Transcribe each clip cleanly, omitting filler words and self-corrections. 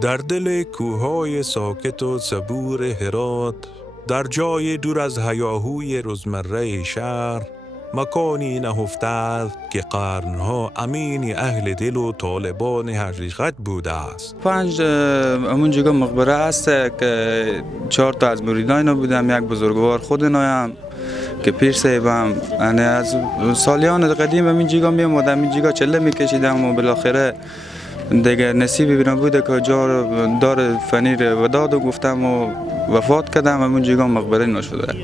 در دل کوههای ساکت و صبور هرات، در جای دور از هیاهوی روزمره شهر، مکانی نهفته است که قرنها امین اهل دل و طالبان حقیقت بوده است. همون جگه مقبره است که 4 تا از مریدان اینا بودم، یک بزرگوار خود اینا که پیر صاحبم، یعنی از سالیان قدیم همین جگه می اومدم، این جگه چله میکشیدم و بالاخره دیگه نصیبی بینا بوده که جا دار فنیر وداد و گفتم و وفات کردم، همون جگه مقبره نشده.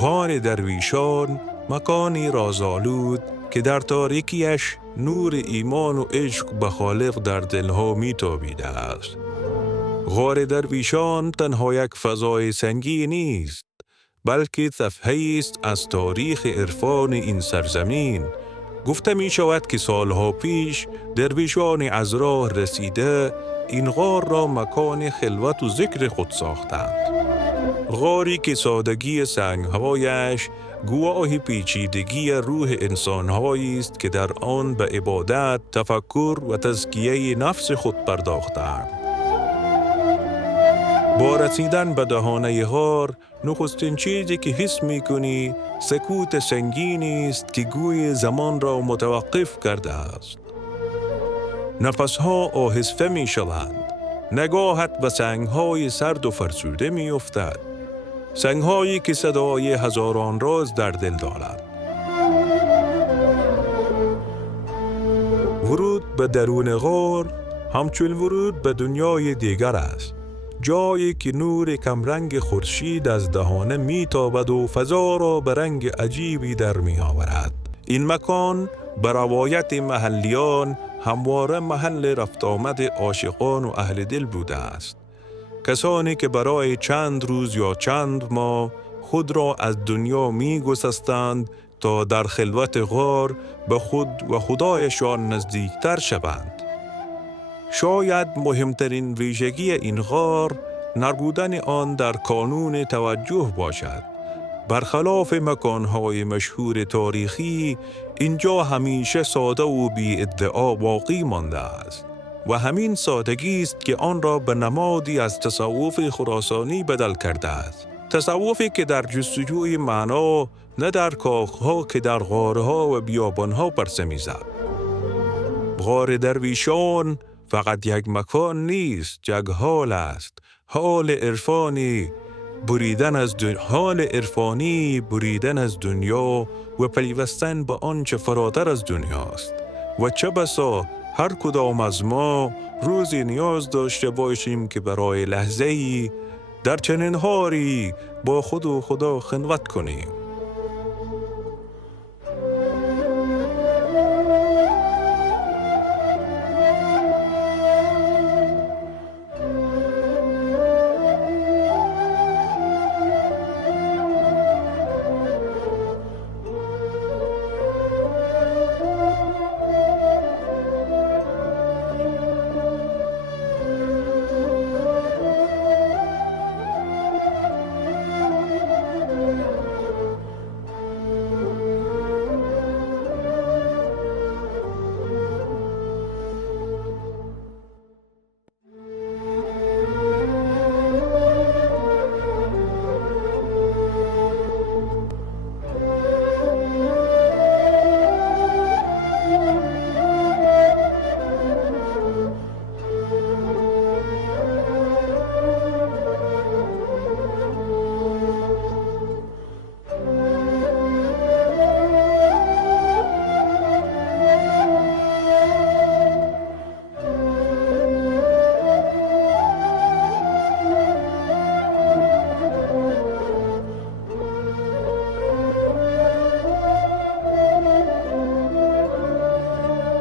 غار درویشان مکانی رازآلود که در تاریکیش نور ایمان و عشق به خالق در دلها میتابیده است. غار درویشان تنها یک فضای سنگی نیست، بلکه صفحه‌ای است از تاریخ عرفان این سرزمین. گفته می شود که سالها پیش درویشان از راه رسیده این غار را مکان خلوت و ذکر خود ساختند. غاری که سادگی سنگ‌هایش گواه پیچیدگی روح انسان‌هایی است که در آن به عبادت، تفکر و تزکیه نفس خود پرداختند. با رسیدن به دهانه غار، نخستین چیزی که حس می‌کنی سکوت سنگینی است که گوی زمان را متوقف کرده است. نفس‌ها آهسته می‌شوند. نگاهت به سنگ‌های سرد و فرسوده می‌افتد. سنگ‌هایی که صدای هزاران راز در دل دارند. ورود به درون غار همچون ورود به دنیای دیگر است. جایی که نور کمرنگ خورشید از دهانه میتابد و فضا را به رنگ عجیبی در میآورد. این مکان به روایت محلیان همواره محل رفت آمد عاشقان و اهل دل بوده است. کسانی که برای چند روز یا چند ماه خود را از دنیا می‌گسستند تا در خلوت غار به خود و خدایشان نزدیکتر شوند. شاید مهمترین ویژگی این غار نبودن آن در کانون توجه باشد. برخلاف مکانهای مشهور تاریخی، اینجا همیشه ساده و بی ادعا باقی مانده است. و همین سادگی است که آن را به نمادی از تصوف خراسانی بدل کرده است. تصوفی که در جستجوی معنا، نه در کاخها که در غارها و بیابانها پرسه می‌زد. غار درویشان فقط یک مکان نیست، یک حال است. حال عرفانی بریدن از دنیا و پیوستن به آنچه فراتر از دنیاست. و چه بسا هر کدام از ما روزی نیاز داشته باشیم که برای لحظه‌ای در چنین حالی با خود و خدا خلوت کنیم.